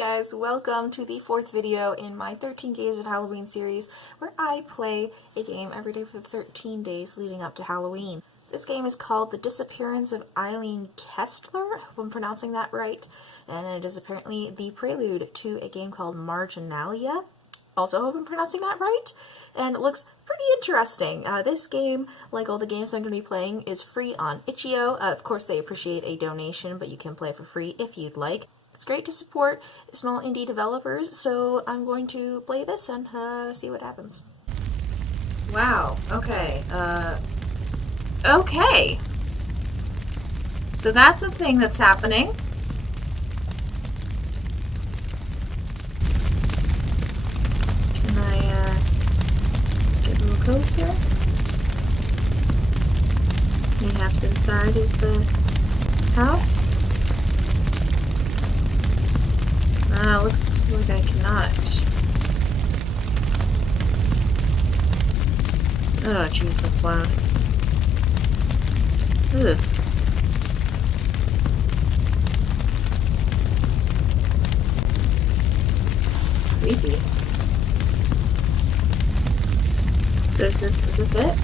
guys, welcome to the fourth video in my 13 Days of Halloween series, where I play a game every day for the 13 days leading up to Halloween. This game is called The Disappearance of Eileen Kestler, if I'm pronouncing that right, and it is apparently the prelude to a game called Marginalia. Also hope I'm pronouncing that right, and it looks pretty interesting. This game, like all the games I'm going to be playing, is free on itch.io. Of course, they appreciate a donation, but you can play for free if you'd like. It's great to support small indie developers, so I'm going to play this and see what happens. Wow, okay. Okay. So that's a thing that's happening. Can I get a little closer? Perhaps inside of the house? Looks like I cannot. Oh, jeez, that's loud. Ugh. Creepy. So is this it?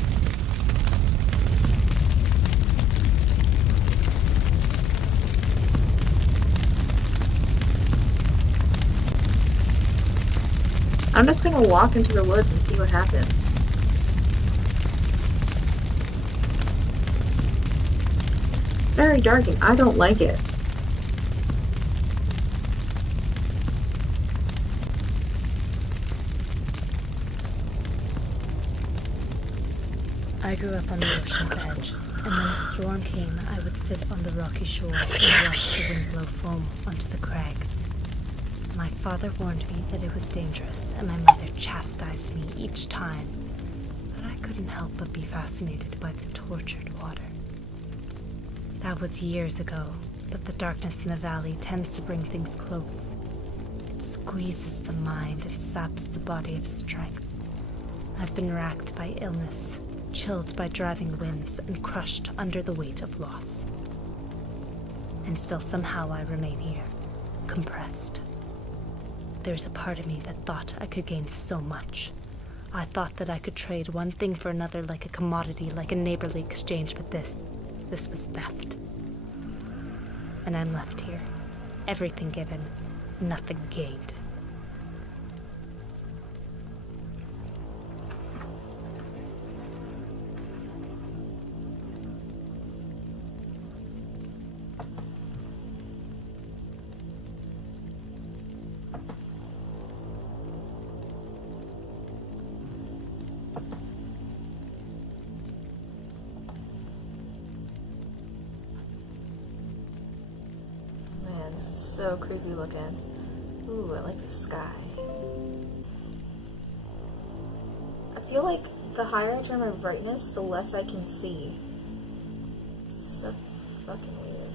I'm just gonna walk into the woods and see what happens. It's very dark and I don't like it. I grew up on the ocean's edge, and when a storm came, I would sit on the rocky shore and watch the wind blow foam onto the crags. My father warned me that it was dangerous, and my mother chastised me each time, but I couldn't help but be fascinated by the tortured water. That was years ago, but the darkness in the valley tends to bring things close. It squeezes the mind and saps the body of strength. I've been racked by illness, chilled by driving winds, and crushed under the weight of loss. And still somehow I remain here, compressed. There's a part of me that thought I could gain so much. I thought that I could trade one thing for another like a commodity, like a neighborly exchange, but this was theft. And I'm left here. Everything given, nothing gained. This is so creepy looking. Ooh, I like the sky. I feel like the higher I turn my brightness, the less I can see. It's so fucking weird.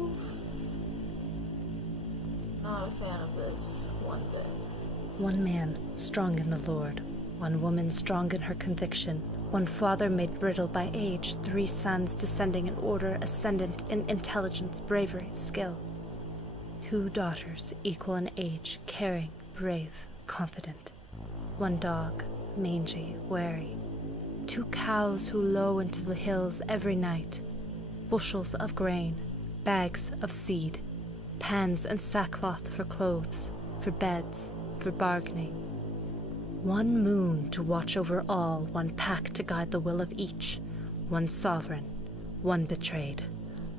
Oof. Not a fan of this one bit. One man, strong in the Lord. One woman, strong in her conviction. One father made brittle by age. 3 sons descending in order, ascendant in intelligence, bravery, skill. 2 daughters, equal in age, caring, brave, confident. 1 dog, mangy, wary. 2 cows who low into the hills every night. Bushels of grain, bags of seed. Pans and sackcloth for clothes, for beds, for bargaining. 1 moon to watch over all, 1 pack to guide the will of each, 1 sovereign, 1 betrayed,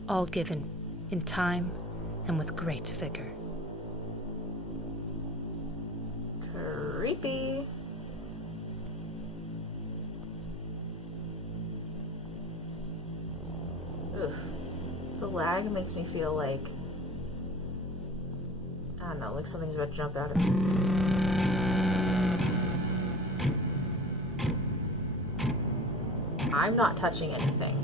all given in time and with great vigor. Creepy. Oof. The lag makes me feel like, I don't know, like something's about to jump out at me. I'm not touching anything.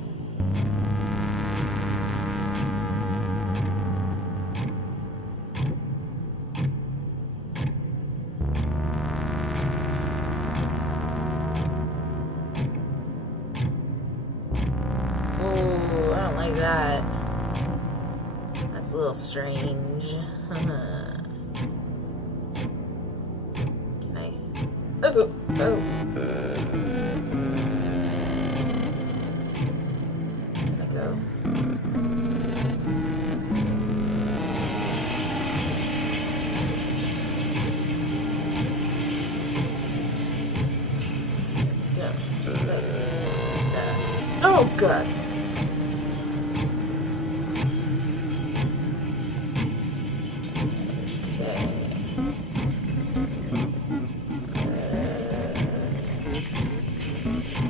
like that. That's a little strange. Can I? Oh, oh. Can I go? Oh god.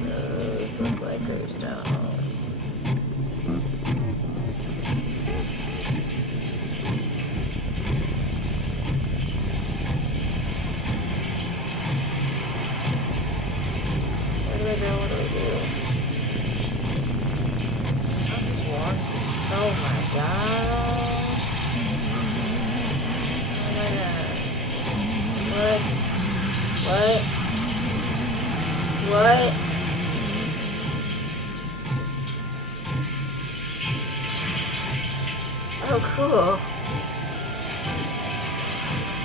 Those look like gravestones. Where do I go? What do I do? Not just one. Oh my god. Oh my god. What? What? Oh, cool.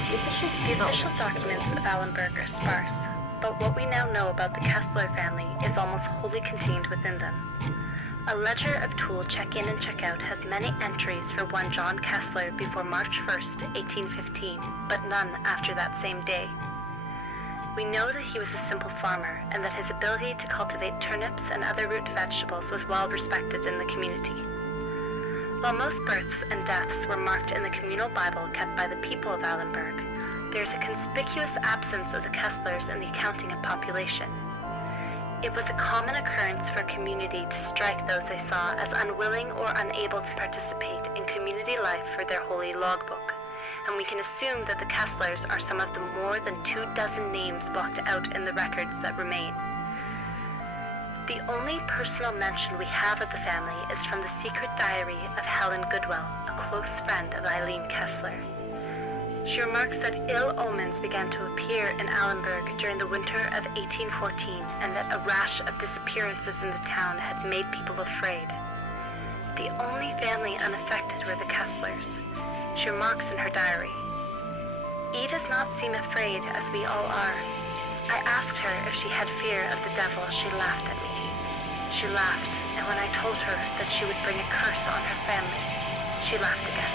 The official documents of Allenberg are sparse, but what we now know about the Kestler family is almost wholly contained within them. A ledger of tool check-in and check-out has many entries for one John Kestler before March 1st, 1815, but none after that same day. We know that he was a simple farmer and that his ability to cultivate turnips and other root vegetables was well respected in the community. While most births and deaths were marked in the communal Bible kept by the people of Allenberg, there is a conspicuous absence of the Kestlers in the accounting of population. It was a common occurrence for a community to strike those they saw as unwilling or unable to participate in community life for their holy logbook, and we can assume that the Kestlers are some of the more than 24 names blocked out in the records that remain. The only personal mention we have of the family is from the secret diary of Helen Goodwell, a close friend of Eileen Kestler. She remarks that ill omens began to appear in Allenberg during the winter of 1814 and that a rash of disappearances in the town had made people afraid. The only family unaffected were the Kestlers. She remarks in her diary, "E does not seem afraid as we all are. I asked her if she had fear of the devil. She laughed at me. She laughed, and when I told her that she would bring a curse on her family, she laughed again."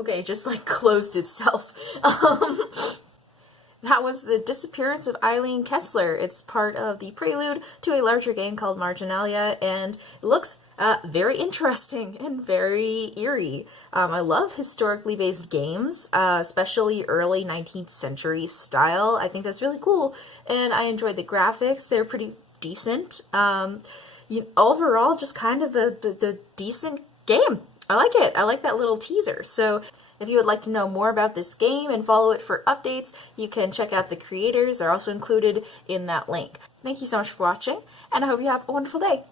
Okay, it just like closed itself. That was The Disappearance of Eileen Kestler. It's part of the prelude to a larger game called Marginalia, and it looks very interesting and very eerie. I love historically based games, especially early 19th century style. I think that's really cool, and I enjoyed the graphics. They're pretty decent. Overall, just kind of the decent game. I like it. I like that little teaser. So if you would like to know more about this game and follow it for updates, you can check out the creators. They're also included in that link. Thank you so much for watching, and I hope you have a wonderful day.